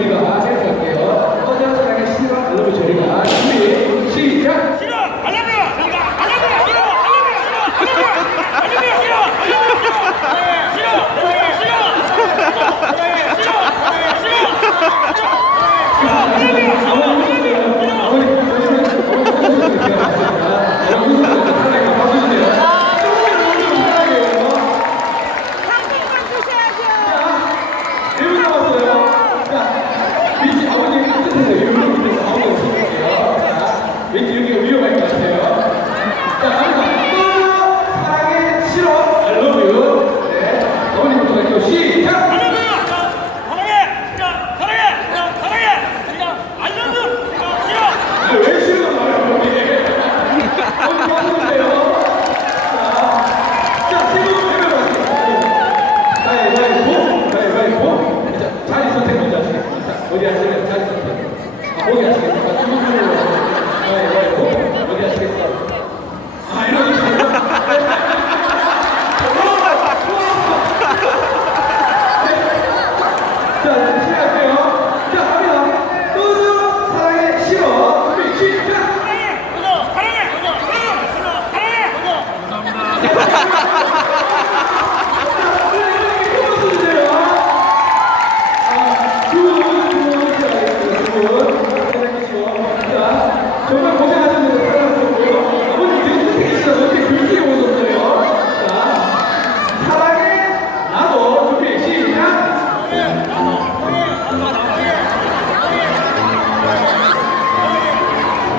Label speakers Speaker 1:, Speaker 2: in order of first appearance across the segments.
Speaker 1: you 저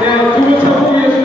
Speaker 1: Yeah, do it.